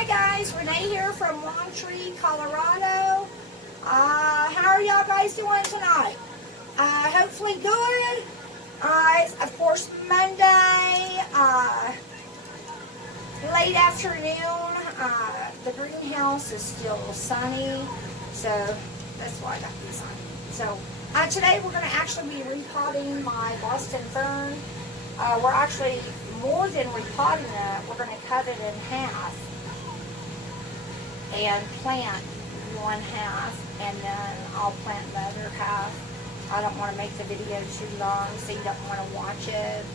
Hi guys, Renee here from Longtree, Colorado. How are y'all guys doing tonight? Hopefully good. It's of course Monday, late afternoon. The greenhouse is still sunny, so that's why I got these on. So today we're going to actually be repotting my Boston Fern. We're actually more than repotting it. We're going to cut it in half and plant one half, and then I'll plant the other half. I don't want to make the video too long, so you don't want to watch it.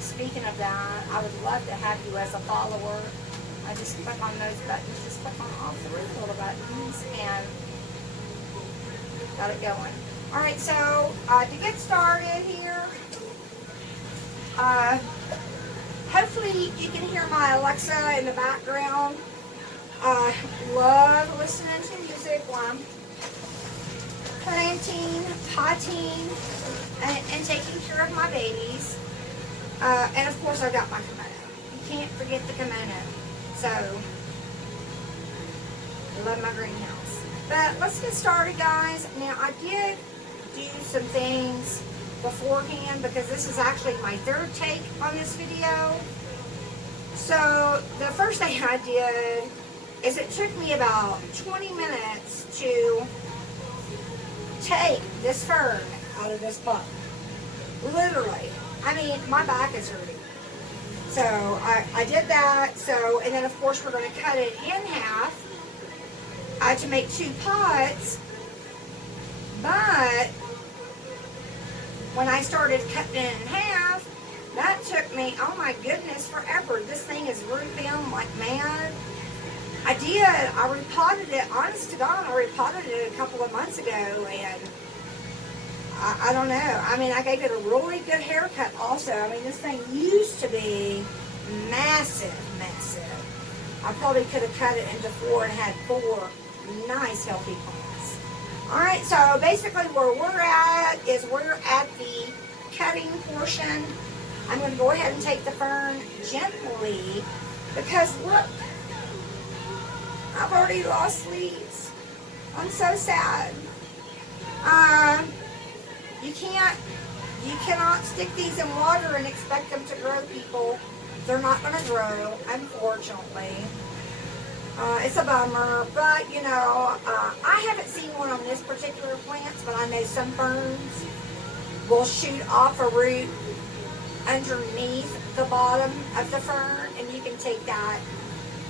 Speaking of that, I would love to have you as a follower. I just click on those buttons, just click on all three little buttons, and got it going. Alright, so to get started here, hopefully you can hear my Alexa in the background. Love listening to music while I'm planting, potting, and taking care of my babies. And of course I've got my kimono. You can't forget the kimono. So, I love my greenhouse. But let's get started, guys. Now I did do some things beforehand because this is actually my third take on this video. So the first thing I did is it took me about 20 minutes to take this fern out of this pot. Literally. I mean, my back is hurting. So I did that. So, and then of course we're going to cut it in half to make two pots. But when I started cutting it in half, that took me, oh my goodness, forever. This thing is rooting like mad. I repotted it, honest to God, I repotted it a couple of months ago, and I don't know. I mean, I gave it a really good haircut also. I mean, this thing used to be massive, massive. I probably could have cut it into four and had four nice, healthy plants. Alright, so basically where we're at is we're at the cutting portion. I'm going to go ahead and take the fern gently because look, I've already lost leaves. I'm so sad. You cannot stick these in water and expect them to grow, people. They're not going to grow, unfortunately. It's a bummer, but you know, I haven't seen one on this particular plant, but I know some ferns will shoot off a root underneath the bottom of the fern, and you can take that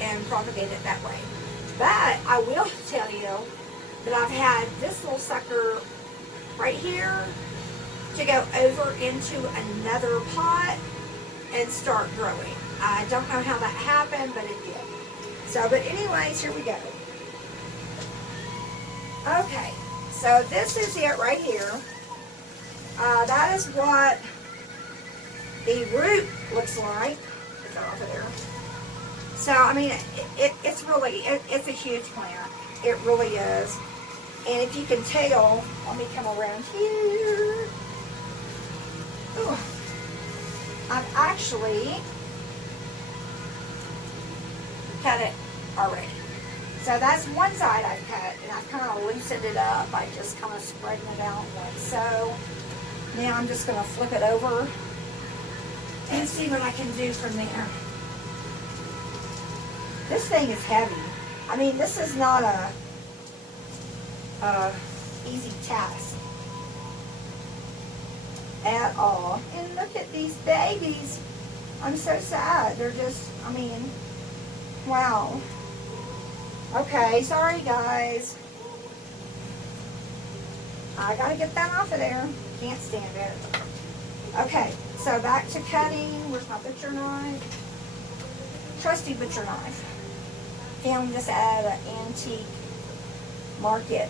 and propagate it that way. But I will tell you that I've had this little sucker right here to go over into another pot and start growing. I don't know how that happened, but it did. So, but anyways, here we go. Okay, so this is it right here. That is what the root looks like. Get that off of there. So, I mean, it's really, it's a huge plant. It really is. And if you can tell, let me come around here. Ooh. I've actually cut it already. So that's one side I've cut, and I've kind of loosened it up by just kind of spreading it out like so. Now I'm just going to flip it over and see what I can do from there. This thing is heavy. I mean, this is not a easy task at all. And look at these babies. I'm so sad. They're just, I mean, wow. Okay, sorry guys. I gotta get that off of there. Can't stand it. Okay, so back to cutting. Where's my butcher knife? Trusty butcher knife. Found this at an antique market,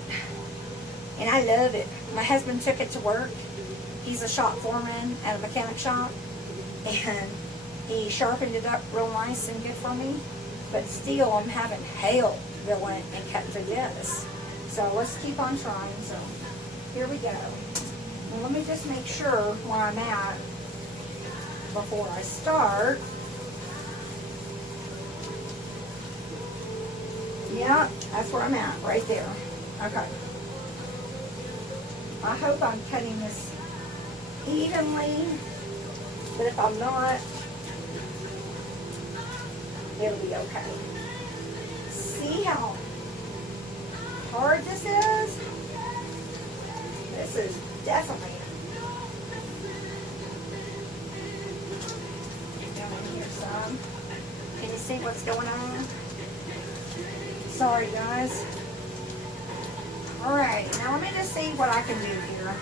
and I love it. My husband took it to work. He's a shop foreman at a mechanic shop, and he sharpened it up real nice and good for me. But still, I'm having hell going and cutting through this. So let's keep on trying. So here we go. Well, let me just make sure where I'm at before I start. Yeah, that's where I'm at, right there. Okay. I hope I'm cutting this evenly, but if I'm not, it'll be okay. See how hard this is? This is definitely down in here some. Can you see what's going on? Sorry, guys. Alright, now let me just see what I can do here.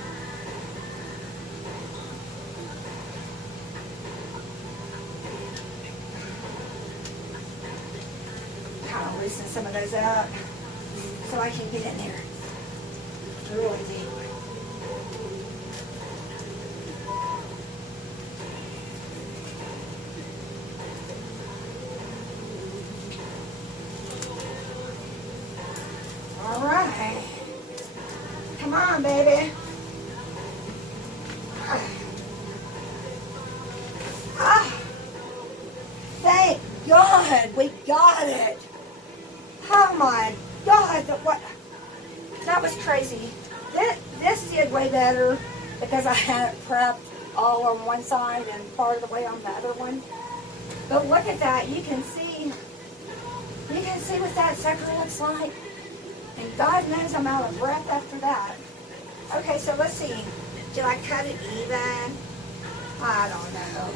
Kind of loosen some of those up so I can get in there really deep. Alright. Come on, baby. Thank God we got it. Oh my God, that was crazy. This did way better because I had it prepped all on one side and part of the way on the other one. But look at that, you can see what that sucker looks like. And God knows I'm out of breath after that. Okay, so let's see. Did I cut it even? I don't know.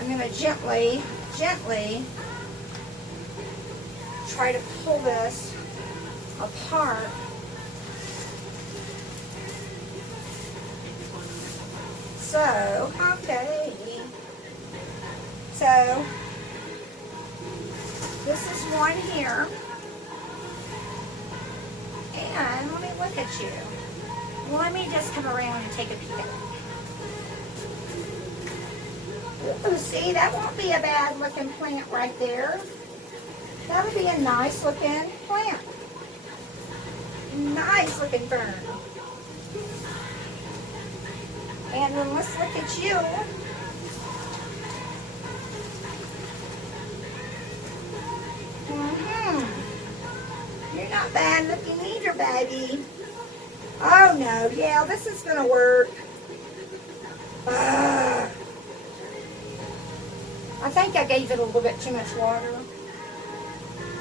I'm going to gently try to pull this apart. So, okay. So, this is one here. And let me look at you. Let me just come around and take a peek at it. Ooh, see, that won't be a bad looking plant right there. That would be a nice looking plant. Nice looking fern. And then let's look at you. You're not bad looking either, baby. Oh no, yeah, this is gonna work. I think I gave it a little bit too much water.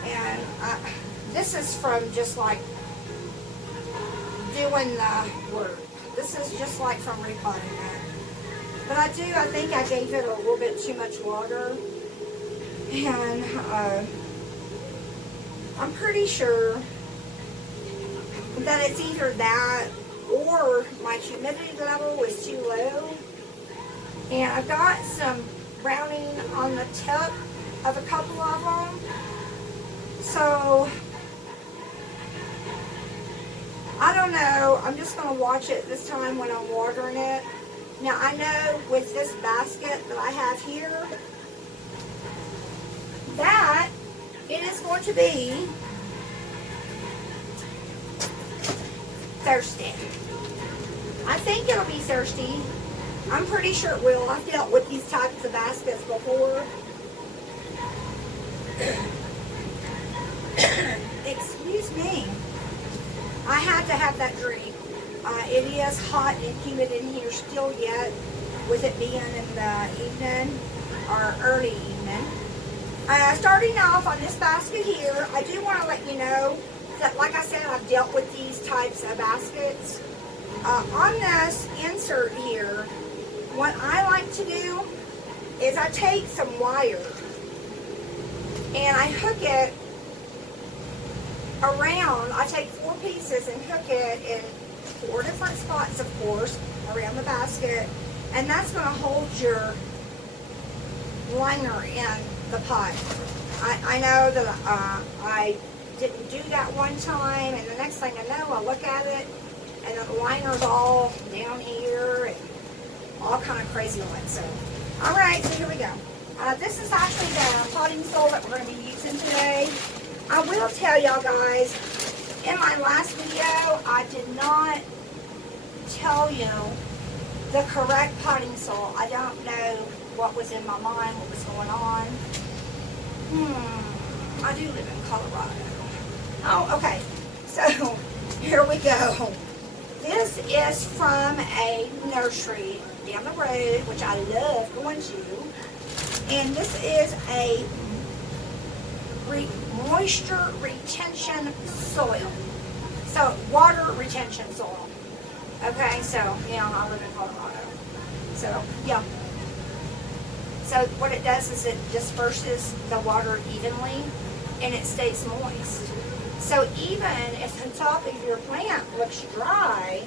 And this is from just like doing the work. This is just like from repotting that. But I think I gave it a little bit too much water. And I'm pretty sure that it's either that or my humidity level was too low. And I've got some browning on the tip of a couple of them. So, I don't know. I'm just going to watch it this time when I'm watering it. Now, I know with this basket that I have here, that it is going to be thirsty. I think it'll be thirsty. I'm pretty sure it will. I've dealt with these types of baskets before. Excuse me. I had to have that drink. It is hot and humid in here still yet, with it being in the evening or early evening. Starting off on this basket here, I do want to let you know that, like I said, I've dealt with these types of baskets. On this insert here, what I like to do is I take some wire and I hook it around. I take 4 pieces and hook it in 4 different spots, of course, around the basket, and that's going to hold your liner in the pot. I know that I didn't do that one time, and the next thing I know, I look at it, and the liner's all down here, and all kind of crazy like so. Alright, so here we go. This is actually the potting soil that we're going to be using today. I will tell y'all guys, in my last video, I did not tell you the correct potting soil. I don't know what was in my mind, what was going on. I do live in Colorado. Oh, okay. So, here we go. This is from a nursery down the road, which I love going to. And this is a moisture retention soil. So, water retention soil. Okay, so, yeah, I live in Colorado. So, yeah. So, what it does is it disperses the water evenly and it stays moist. So, even if the top of your plant looks dry,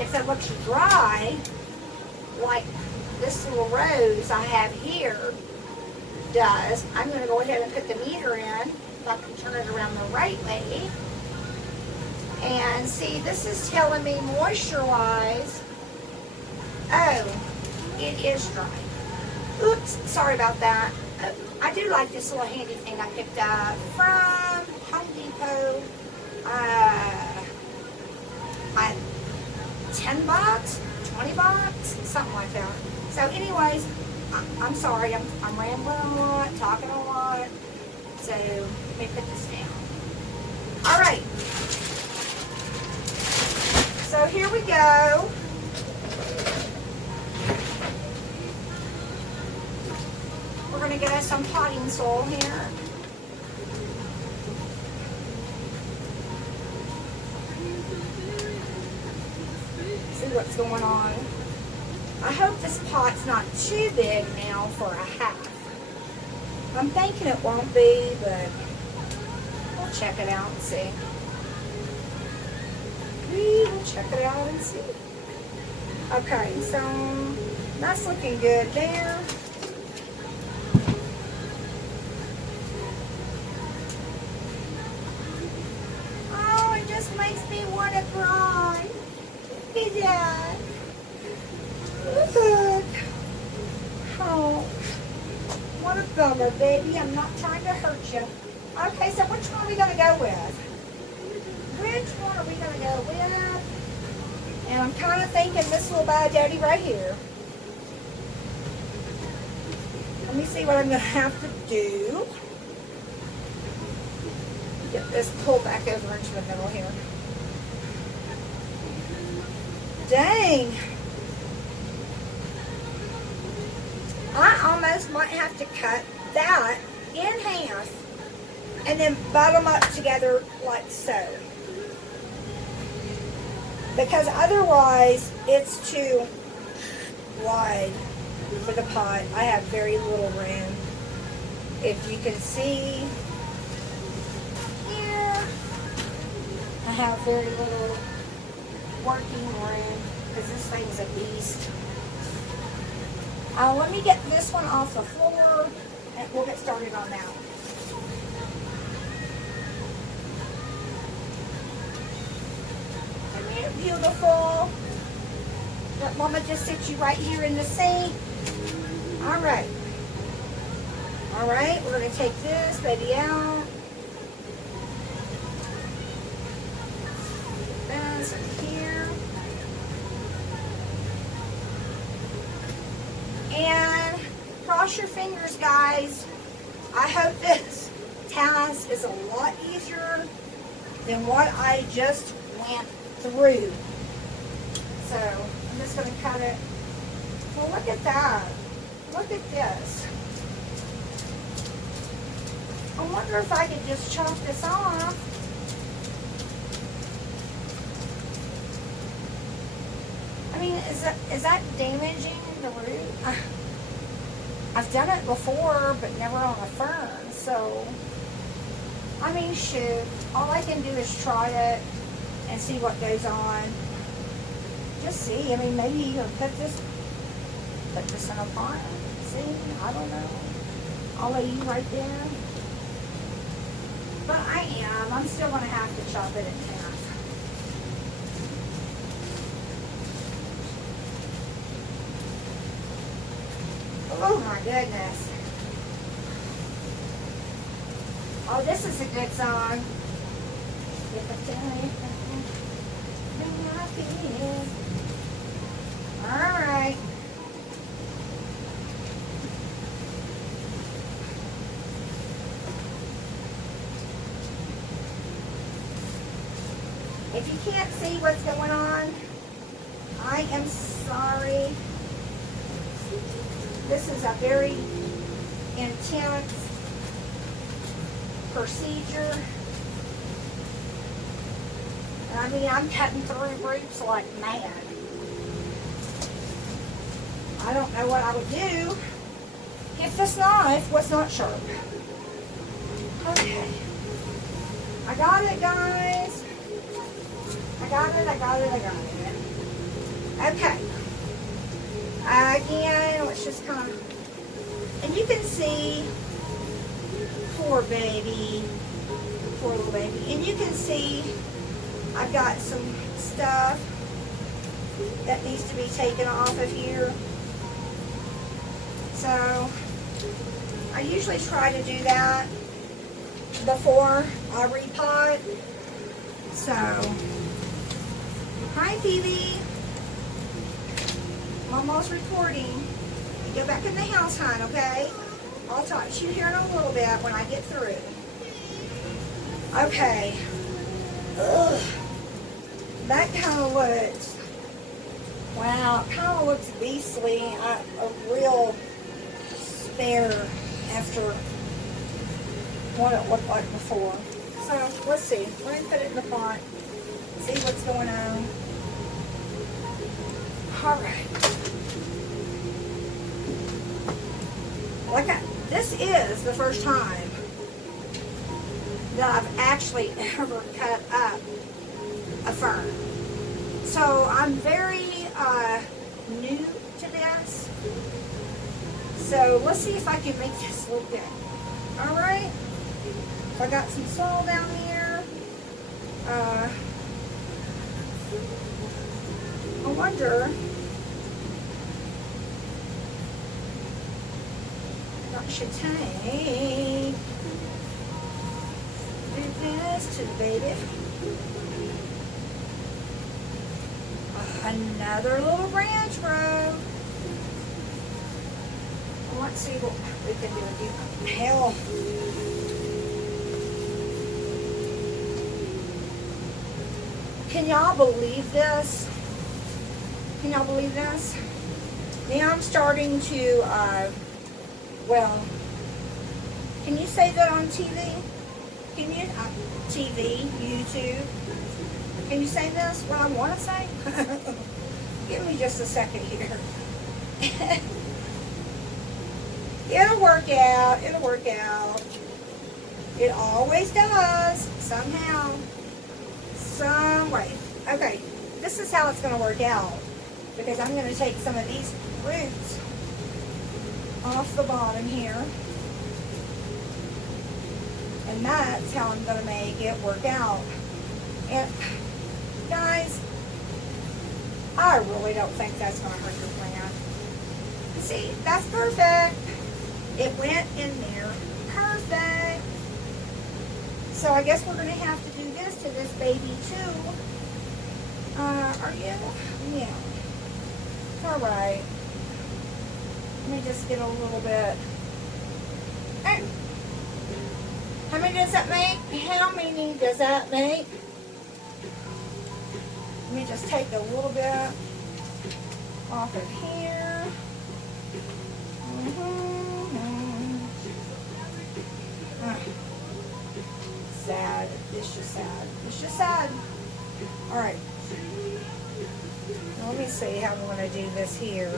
if it looks dry, like this little rose I have here does, I'm going to go ahead and put the meter in, if I can turn it around the right way. And see, this is telling me moisture-wise, oh, it is dry. Oops, sorry about that. I do like this little handy thing I picked up from Home Depot. 10 bucks, 20 bucks, something like that. So anyways, I'm sorry, I'm rambling a lot, talking a lot. So let me put this down. All right. So here we go. We're going to get us some potting soil here. See what's going on. I hope this pot's not too big now for a half. I'm thinking it won't be, but we'll check it out and see. We will check it out and see. Okay, so that's looking good there. Oh, it just makes me want to cry. Look at that. Look. Oh, what a bummer, baby. I'm not trying to hurt you. Okay, so which one are we going to go with? Which one are we going to go with? And I'm kind of thinking this little bad daddy right here. Let me see what I'm going to have to do. Get this pulled back over into the middle here. Dang. I almost might have to cut that in half and then butt them up together like so. Because otherwise it's too wide for the pot. I have very little room. If you can see here, I have very little working room because this thing's a beast. Let me get this one off the floor and we'll get started on that. Isn't it beautiful? Let Mama just sit you right here in the sink. All right. All right, we're going to take this baby out. This in here. And cross your fingers, guys. I hope this task is a lot easier than what I just went through. So I'm just going to cut it. Well, look at that. Look at this. I wonder if I could just chop this off. I mean, is that damaging the root? I've done it before, but never on a fern. So, I mean, shoot. All I can do is try it and see what goes on. Just see. I mean, maybe you can put this in a pot. See? I don't know. I'll lay you right there. But I'm still going to have to chop it in half. Oh my goodness. Oh, this is a good song. Alright. If you can't see what's going on, I am sorry. This is a very intense procedure. And I mean, I'm cutting through roots like mad. I don't know what I would do if this knife was not sharp. Okay. I got it, guys. I got it. Okay. Again, let's just kind of, and you can see, poor baby, poor little baby, and you can see I've got some stuff that needs to be taken off of here. So, I usually try to do that before I repot. So, hi Phoebe. Mama's recording. You go back in the house, hon, okay? I'll talk to you here in a little bit when I get through. Okay. Ugh. That kind of looks, wow, it kind of looks beastly. A real spare after what it looked like before. So, let's see. Let me put it in the pot. See what's going on. Alright. This is the first time that I've actually ever cut up a fern. So I'm very new to this. So let's see if I can make this look good. Alright. I got some soil down here. I wonder if I should take this to the baby. Another little branch row. Let's see what we can do. Hell. Can y'all believe this? Can y'all believe this? Now I'm starting to, well, can you say that on TV? Can you, TV, YouTube? Can you say this, what I want to say? Give me just a second here. It'll work out. It'll work out. It always does, somehow, some way. Okay, this is how it's going to work out. Because I'm going to take some of these roots off the bottom here. And that's how I'm going to make it work out. And guys, I really don't think that's going to hurt your plant. See, that's perfect. It went in there. Perfect. So I guess we're going to have to do this to this baby too. Are you? Yeah. All right. Let me just get a little bit. Hey. How many does that make? How many does that make? Let me just take a little bit off of here. Sad. It's just sad. It's just sad. All right. Now let me see how I'm going to do this here.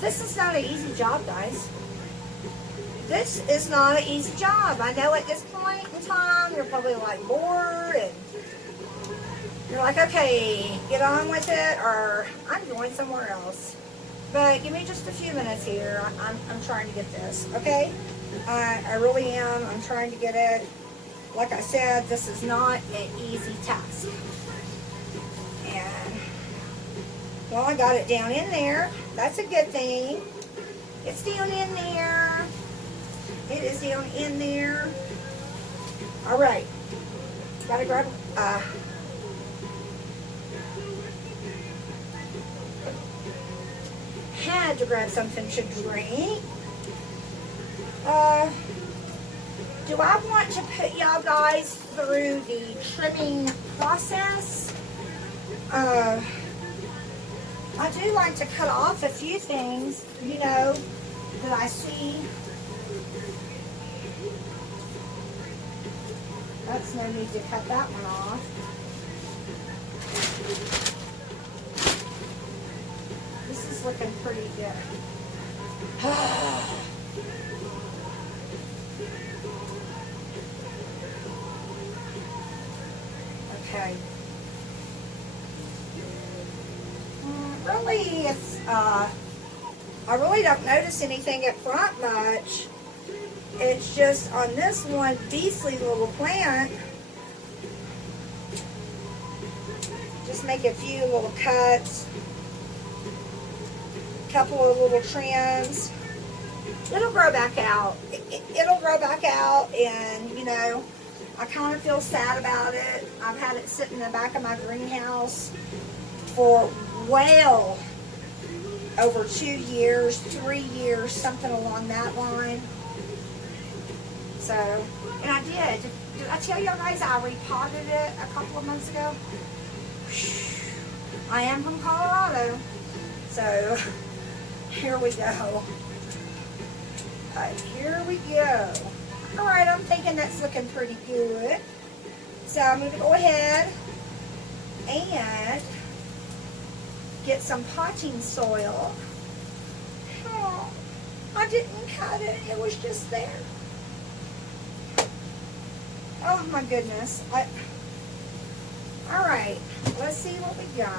This is not an easy job, guys. This is not an easy job. I know at this point in time, you're probably like bored and you're like, okay, get on with it, or I'm going somewhere else. But give me just a few minutes here. I'm trying to get this, okay? I really am. I'm trying to get it. Like I said, this is not an easy task. And, well, I got it down in there. That's a good thing. It's down in there. It is down in there. All right. Gotta grab, had to grab something to drink. Do I want to put y'all guys through the trimming process? I do like to cut off a few things, you know, that I see. That's no need to cut that one off. This is looking pretty good. Okay. Really, it's, I really don't notice anything up front much. It's just on this one beastly little plant. Just make a few little cuts. A couple of little trims. It'll grow back out. It'll grow back out, and, you know, I kind of feel sad about it. I've had it sitting in the back of my greenhouse for well over 2 years, 3 years, something along that line. So, and I did I tell y'all guys I repotted it a couple of months ago? I am from Colorado. So, here we go. Here we go. Alright, I'm thinking that's looking pretty good. So I'm going to go ahead and get some potting soil. Oh, I didn't cut it. It was just there. Oh my goodness. Alright, let's see what we got.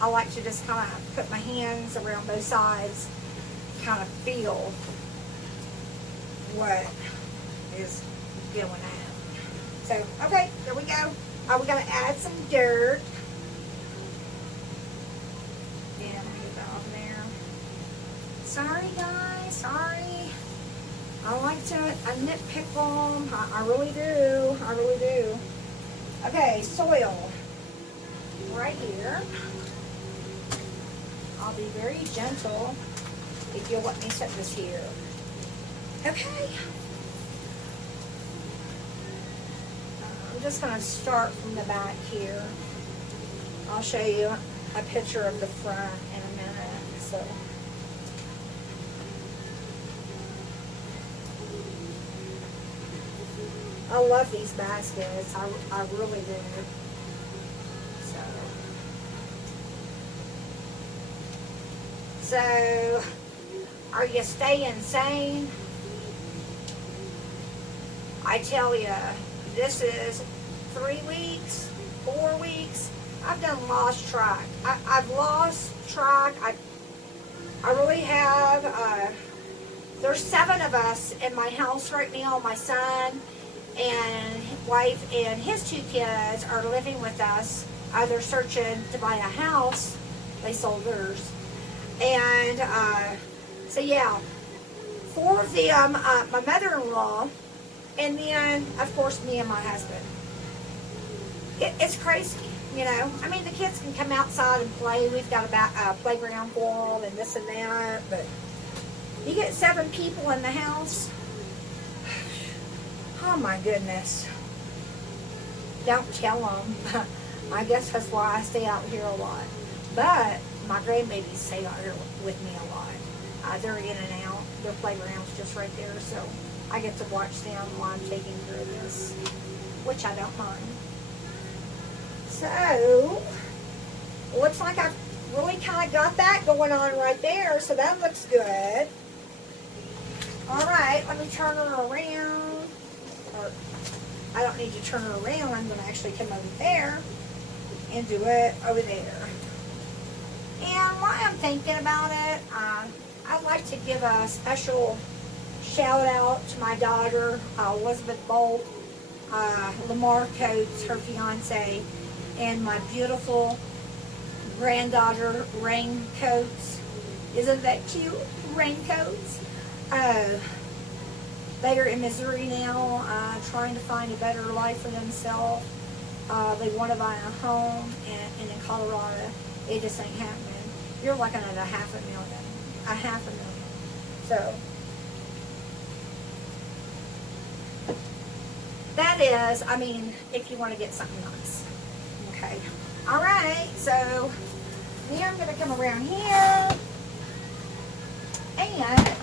I like to just kind of put my hands around both sides, kind of feel what is going on. So, okay, there we go. We're going to add some dirt. And put that on there. Sorry, guys, sorry. I like to nitpick them. I really do. I really do. Okay, soil. Right here. I'll be very gentle if you'll let me set this here. Okay. I'm just going to start from the back here. I'll show you a picture of the front in a minute. So. I love these baskets. I really do. So, are you staying sane? I tell you, this is 3 weeks, 4 weeks. I've done lost track. I've lost track. I really have. There's 7 of us in my house right now. My son and wife and his 2 kids are living with us. They're searching to buy a house. They sold theirs. And, so yeah, 4 of them, my mother-in-law, and then, of course, me and my husband. It's crazy, you know. I mean, the kids can come outside and play. We've got a playground for them and this and that, but you get 7 people in the house. Oh, my goodness. Don't tell them. I guess that's why I stay out here a lot. But my grandbabies stay out here with me a lot. They're in and out. Their playground's just right there, so I get to watch them while I'm taking care of this, which I don't mind. So, looks like I've really kind of got that going on right there, so that looks good. Alright, let me turn her around. Or, I don't need to turn her around. I'm going to actually come over there and do it over there. And while I'm thinking about it, I'd like to give a special shout out to my daughter, Elizabeth Bolt. Lamar Coates, her fiance, and my beautiful granddaughter Raincoats. Isn't that cute? Raincoats. They are in Missouri now, trying to find a better life for themselves. They want to buy a home, and in Colorado, it just ain't happening. You're looking at $500,000. So that is, I mean, if you want to get something nice. Okay. All right. So now I'm going to come around here, and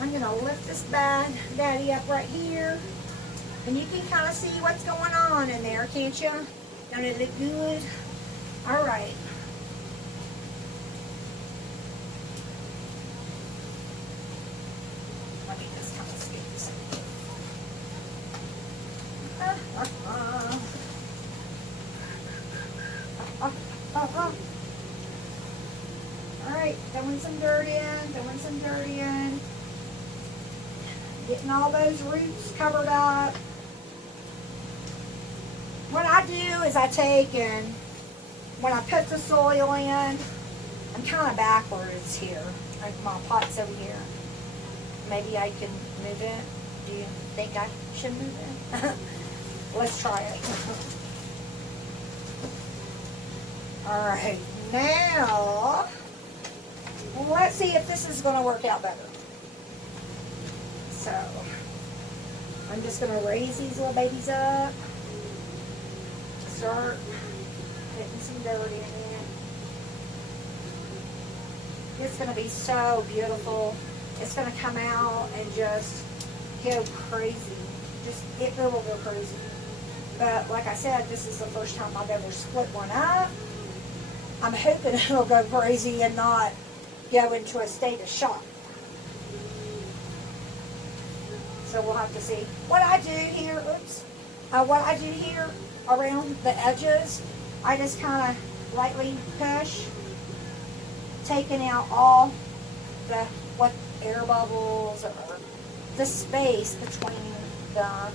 I'm going to lift this bad daddy up right here, and you can kind of see what's going on in there, can't you? Don't it look good? All right. Let me just kind of scoop this. All right, throwing some dirt in, getting all those roots covered up. What I do is I take, and when I put the soil in, I'm kind of backwards here. Like my pot's over here. Maybe I can move it. Do you think I should move it? Let's try it. All right, now let's see if this is going to work out better. So I'm just going to raise these little babies up. Start putting some dirt in it. It's going to be so beautiful. It's going to come out and just go crazy. It will go crazy. But like I said, this is the first time I've ever split one up. I'm hoping it'll go crazy and not go into a state of shock. So we'll have to see. What I do here, what I do here around the edges, I just kind of lightly push, taking out all the air bubbles or the space between the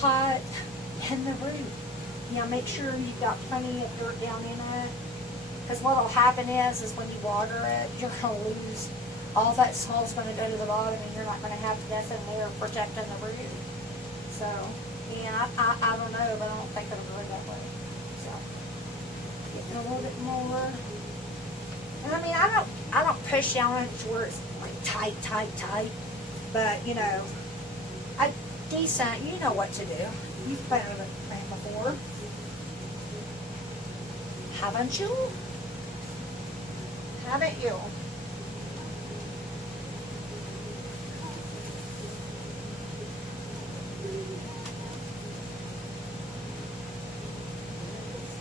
pot and the root. You know, make sure you've got plenty of dirt down in it, because what will happen is when you water it, you're going to lose all that salt's going to go to the bottom, and you're not going to have nothing there protecting the root. So, yeah, I don't know, but I don't think it'll go that way. So, getting a little bit more. And I mean, I don't push down it to where it's like tight, but you know, decent. You know what to do. You've planted it before, haven't you? Haven't you?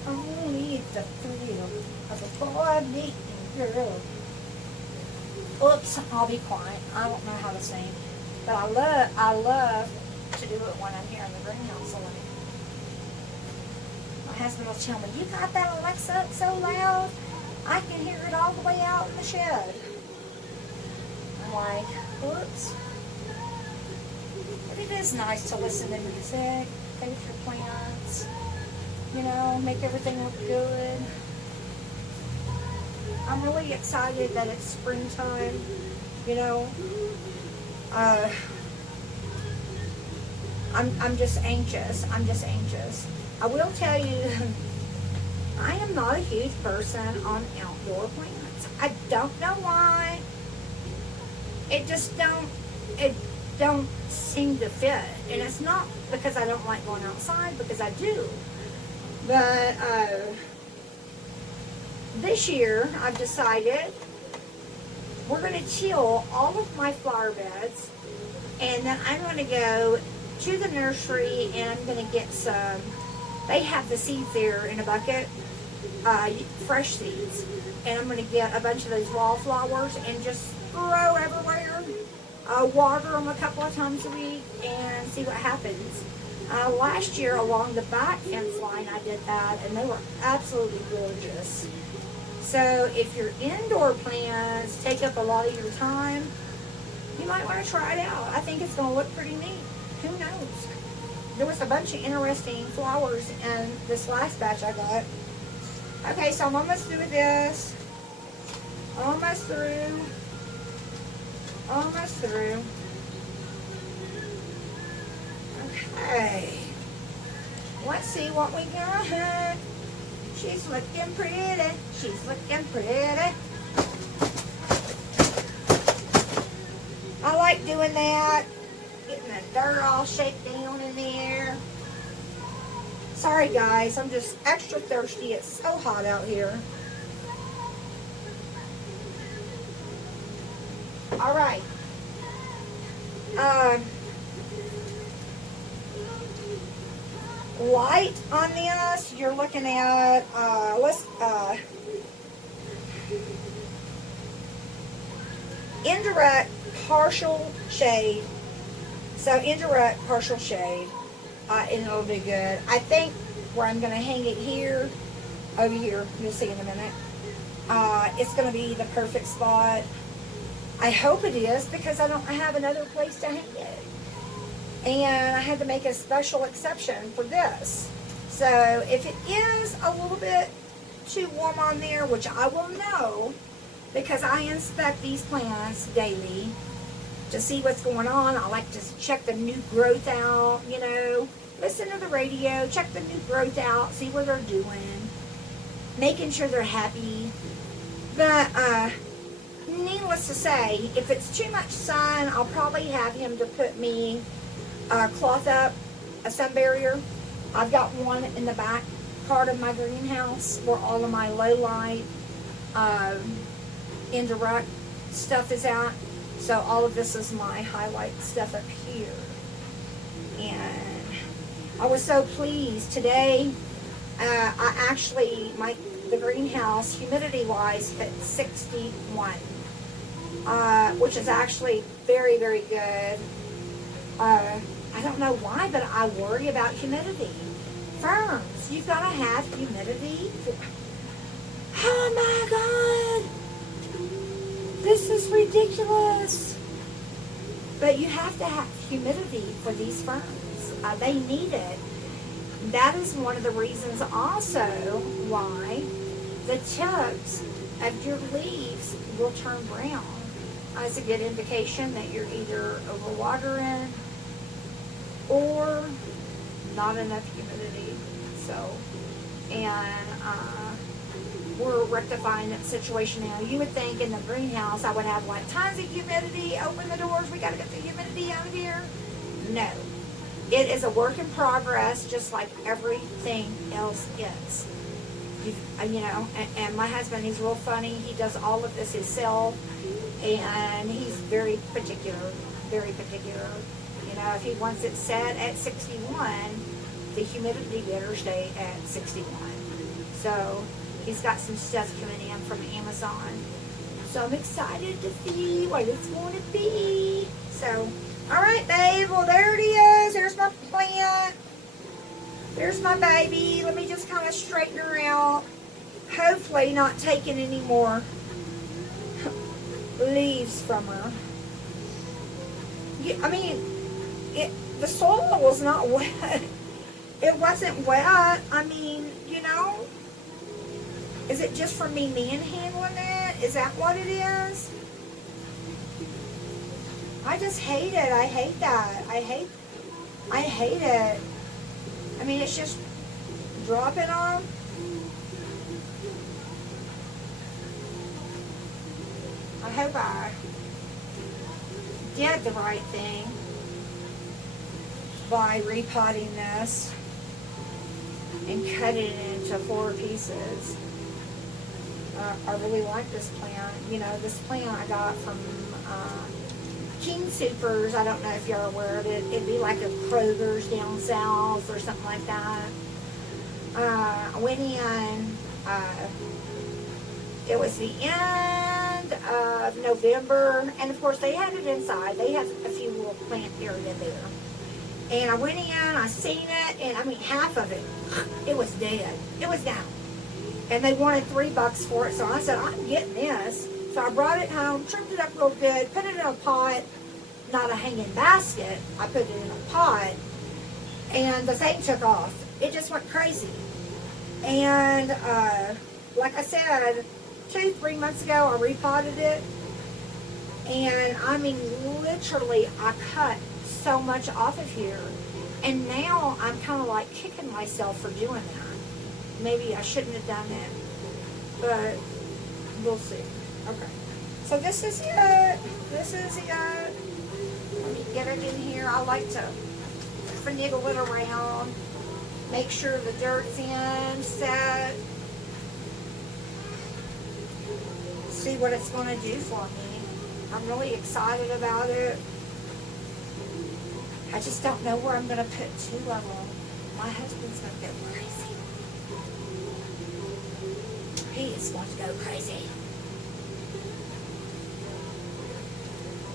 Only the thrill of a boy meeting a girl. Oops, I'll be quiet. I don't know how to sing, but I love to do it when I'm here in the greenhouse alone. My husband will tell me, "You got that Alexa up so loud, I can hear it all the way out in the shed." I'm like, whoops. But it is nice to listen to music, play with your plants, you know, make everything look good. I'm really excited that it's springtime, you know. I'm just anxious. I will tell you, I am not a huge person on outdoor plants. I don't know why. It just don't seem to fit. And it's not because I don't like going outside, because I do. But this year I've decided we're going to till all of my flower beds, and then I'm going to go to the nursery and I'm going to get some. They have the seeds there in a bucket, fresh seeds, and I'm going to get a bunch of those wallflowers and just throw everywhere. Water them a couple of times a week and see what happens. Last year along the back fence line I did that, and they were absolutely gorgeous. So if your indoor plants take up a lot of your time, you might want to try it out. I think it's going to look pretty neat. Who knows? There was a bunch of interesting flowers in this last batch I got. Okay, so I'm almost through with this. Almost through. Almost through. Okay. Let's see what we got. She's looking pretty. She's looking pretty. I like doing that. Getting the dirt all shaken down in there. Sorry guys, I'm just extra thirsty. It's so hot out here. Alright. Light on this, you're looking at, indirect partial shade. So indirect partial shade, and it'll do good. I think where I'm going to hang it here, over here, you'll see in a minute, it's going to be the perfect spot. I hope it is, because I don't have another place to hang it. And I had to make a special exception for this. So if it is a little bit too warm on there, which I will know, because I inspect these plants daily to see what's going on. I like to check the new growth out, you know, listen to the radio, check the new growth out, see what they're doing, making sure they're happy. But needless to say, if it's too much sun, I'll probably have him to put me cloth up, a sun barrier. I've got one in the back part of my greenhouse where all of my low light indirect stuff is at. So all of this is my highlight stuff up here. And I was so pleased today. I actually, the greenhouse humidity wise hit 61, which is actually very, very good. I don't know why, but I worry about humidity. Ferns, you've got to have humidity. Oh my God, this is ridiculous. But you have to have humidity for these ferns. They need it. That is one of the reasons also why the tips of your leaves will turn brown. That's a good indication that you're either overwatering or not enough humidity. So, and we're rectifying that situation now. You would think in the greenhouse I would have like tons of humidity, open the doors, we got to get the humidity out of here. No. It is a work in progress, just like everything else is. You know, and my husband, he's real funny. He does all of this himself, and he's very particular, very particular. You know, if he wants it set at 61, the humidity better stay at 61. So he's got some stuff coming in from Amazon. So I'm excited to see what it's going to be. So, all right, babe. Well, there it is. There's my plant. There's my baby. Let me just kind of straighten her out. Hopefully not taking any more leaves from her. Yeah, I mean, the soil was not wet. It wasn't wet. I mean, you know, is it just for me manhandling it? Is that what it is? I just hate it. I hate that. I hate it. I mean, it's just dropping off. I hope I did the right thing by repotting this and cutting it into 4 pieces. I really like this plant. You know, this plant I got from King Supers. I don't know if you're aware of it. It'd be like a Kroger's down south or something like that. I went in, it was the end of November, and of course they had it inside. They had a few little plant area there. And I went in, I seen it, and I mean half of it, it was dead. It was down. And they wanted $3 for it, so I said, I'm getting this. So I brought it home, trimmed it up real good, put it in a pot, not a hanging basket. I put it in a pot, and the thing took off. It just went crazy. And like I said, 2-3 months ago, I repotted it. And I mean, literally, I cut so much off of here. And now I'm kind of like kicking myself for doing that. Maybe I shouldn't have done that. But we'll see. Okay. So this is it. This is it. Let me get it in here. I like to finagle it around. Make sure the dirt's in, set. See what it's going to do for me. I'm really excited about it. I just don't know where I'm going to put 2 of them. My husband's going to go crazy. He is going to go crazy.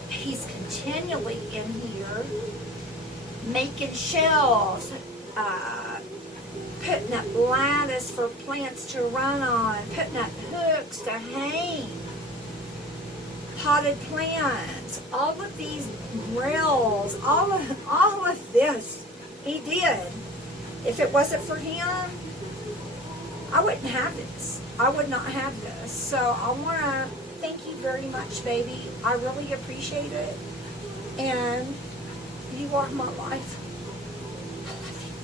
He's continually in here making shelves, putting up lattice for plants to run on, putting up hooks to hang, potted plants, all of these rails, all of this he did. If it wasn't for him, I wouldn't have this. I would not have this. So I want to thank you very much, baby. I really appreciate it. And you are my life. I love you.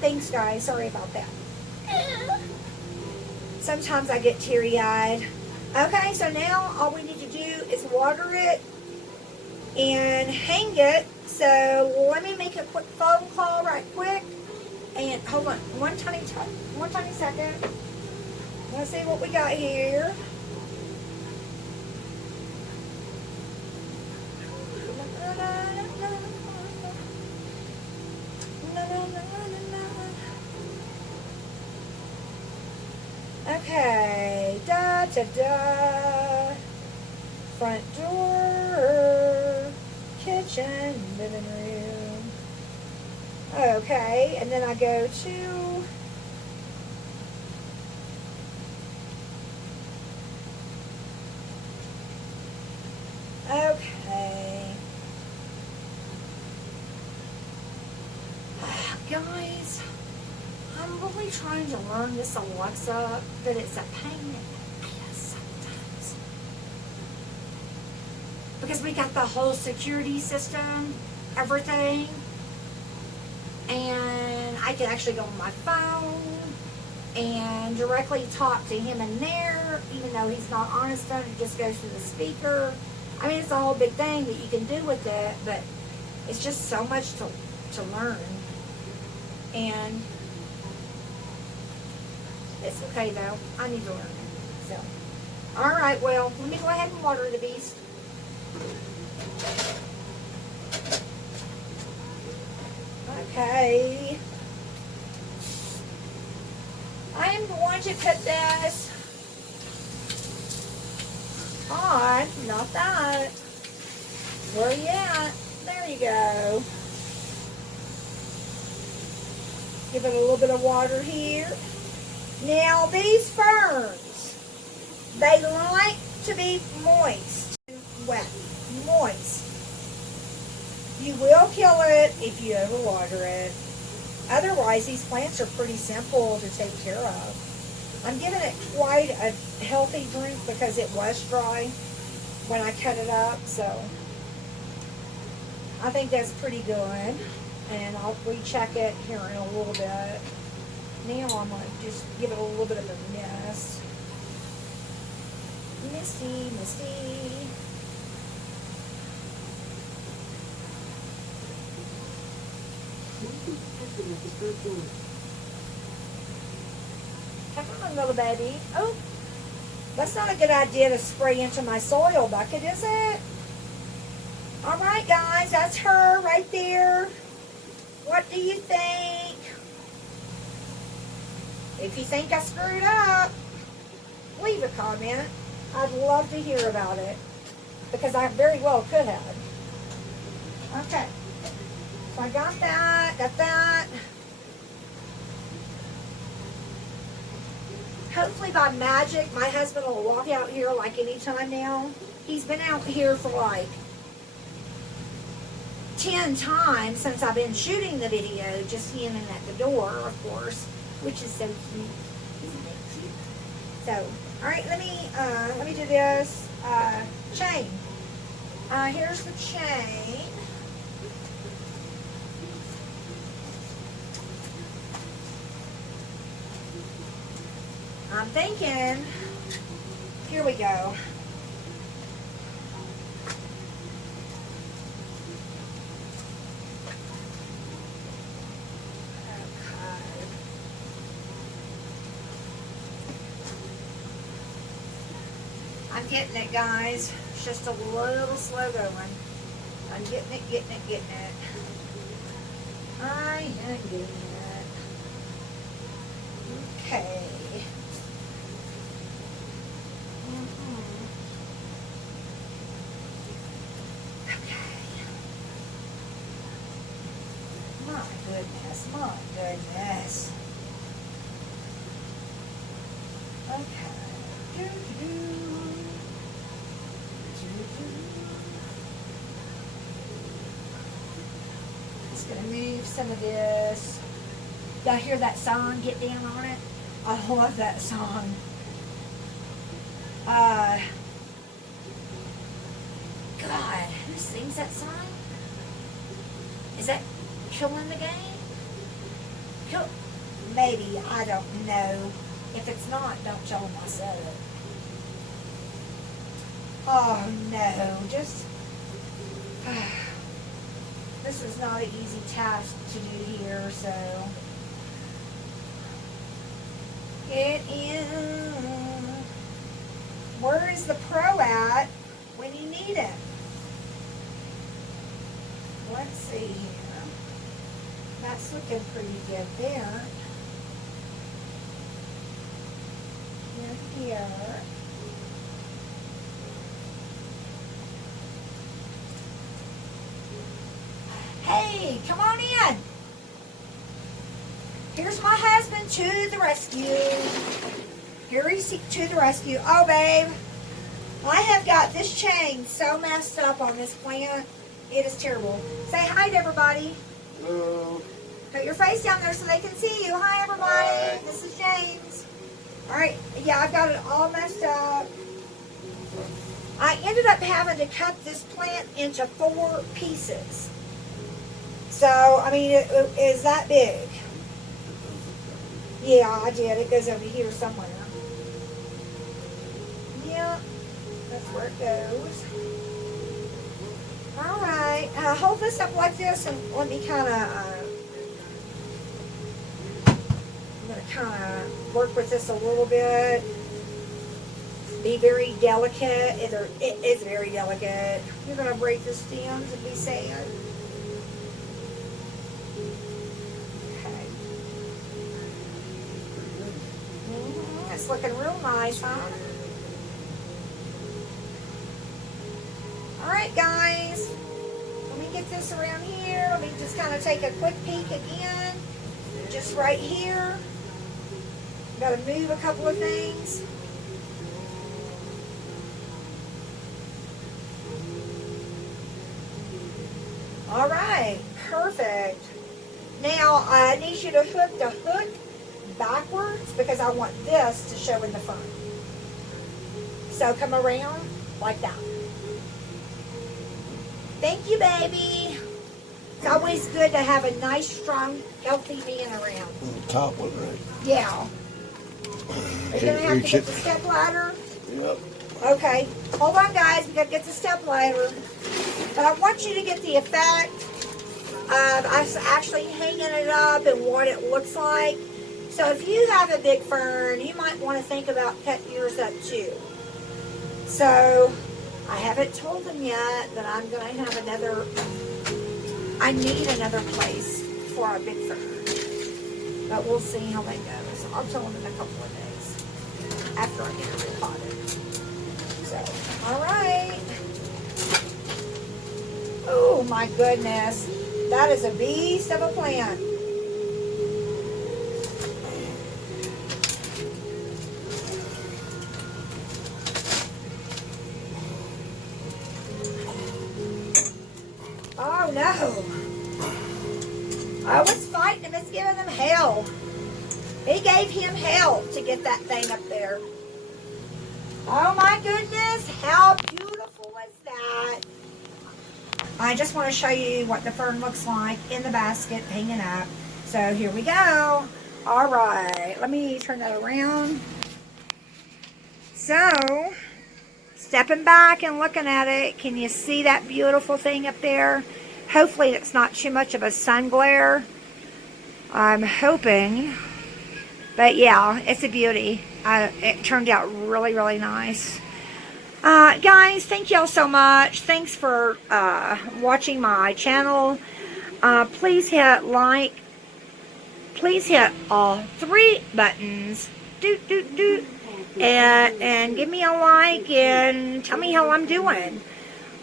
Thanks, guys. Sorry about that. Sometimes I get teary-eyed. Okay, so now all we need to do is water it and hang it. So let me make a quick phone call right quick. And hold on, one tiny second. Let's see what we got here. Okay, da. Front door, kitchen, living room. Okay, and then I go to okay. Guys, I'm really trying to learn this Alexa, but it's a pain in the ass sometimes. Because we got the whole security system, everything. And I can actually go on my phone and directly talk to him in there, even though he's not on his phone, it just goes through the speaker. I mean, it's a whole big thing that you can do with it, but it's just so much to learn. And it's okay though. I need to learn it. So, all right. Well, let me go ahead and water the beast. Okay. I am going to put this on. Not that. Where are you at? There you go. Give it a little bit of water here. Now these ferns, they like to be moist, wet, moist. You will kill it if you overwater it. Otherwise, these plants are pretty simple to take care of. I'm giving it quite a healthy drink because it was dry when I cut it up, so I think that's pretty good. And I'll recheck it here in a little bit. Now I'm going to just give it a little bit of a mist. Misty. Come on, little baby. Oh, that's not a good idea to spray into my soil bucket, is it? All right, guys, that's her right there. What do you think? If you think I screwed up, leave a comment. I'd love to hear about it because I very well could have. Okay. So I got that. Hopefully by magic, my husband will walk out here like any time now. He's been out here for like 10 times since I've been shooting the video, just in and at the door, of course, which is so cute. Isn't it cute? So, all right, let me do this chain. Here's the chain. I'm thinking, here we go. I'm getting it, guys. It's just a little slow going. I'm getting it. I am getting it. Okay. My goodness. Okay. Just gonna move some of this. Y'all hear that song, Get Down on It? I love that song. God, who sings that song? Is that Killing the Game? Maybe, I don't know. If it's not, don't tell them I said it. Oh no, just this is not an easy task to do here, so it is. Where is the pro at when you need it? Let's see here. That's looking pretty good there. Here. Hey, come on in. Here's my husband to the rescue. Here he's to the rescue. Oh, babe, I have got this chain so messed up on this plant. It is terrible. Say hi to everybody. Hello. Put your face down there so they can see you. Hi, everybody. Hi. This is James. All right, yeah, I've got it all messed up. I ended up having to cut this plant into 4 pieces. So, I mean, it is that big. Yeah, I did. It goes over here somewhere. Yeah, that's where it goes. All right, hold this up like this and let me kind of... I'm going to kind of work with this a little bit. Be very delicate. It is very delicate. You're going to break the stems and be sad. Okay. It's looking real nice, huh? Alright, guys. Let me get this around here. Let me just kind of take a quick peek again. Just right here. Got to move a couple of things. All right, perfect. Now I need you to hook the hook backwards because I want this to show in the front. So come around like that. Thank you, baby. It's always good to have a nice, strong, healthy man around. The top one, right? Yeah. Are you going to have to get the step ladder? Yep. Okay. Hold on, guys. We got to get the step ladder. But I want you to get the effect of us actually hanging it up and what it looks like. So if you have a big fern, you might want to think about cutting yours up too. So I haven't told them yet that I'm going to have another... I need another place for our big fern. But we'll see how that goes. I'll tell them in a couple of days after I get it repotted. So, all right. Oh my goodness. That is a beast of a plant. Oh no. I was fighting him. It's giving him hell. He gave him hell to get that thing up there. Oh my goodness, how beautiful is that? I just want to show you what the fern looks like in the basket hanging up. So here we go. All right, let me turn that around. So, stepping back and looking at it, can you see that beautiful thing up there? Hopefully it's not too much of a sun glare. I'm hoping. But yeah, it's a beauty. It turned out really, really nice. Guys, thank y'all so much. Thanks for watching my channel. Please hit like. Please hit all 3 buttons. And give me a like and tell me how I'm doing.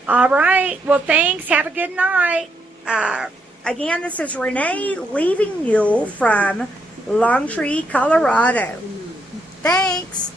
Alright, well thanks. Have a good night. Again, this is Renee leaving you from Longtree, Colorado. Thanks.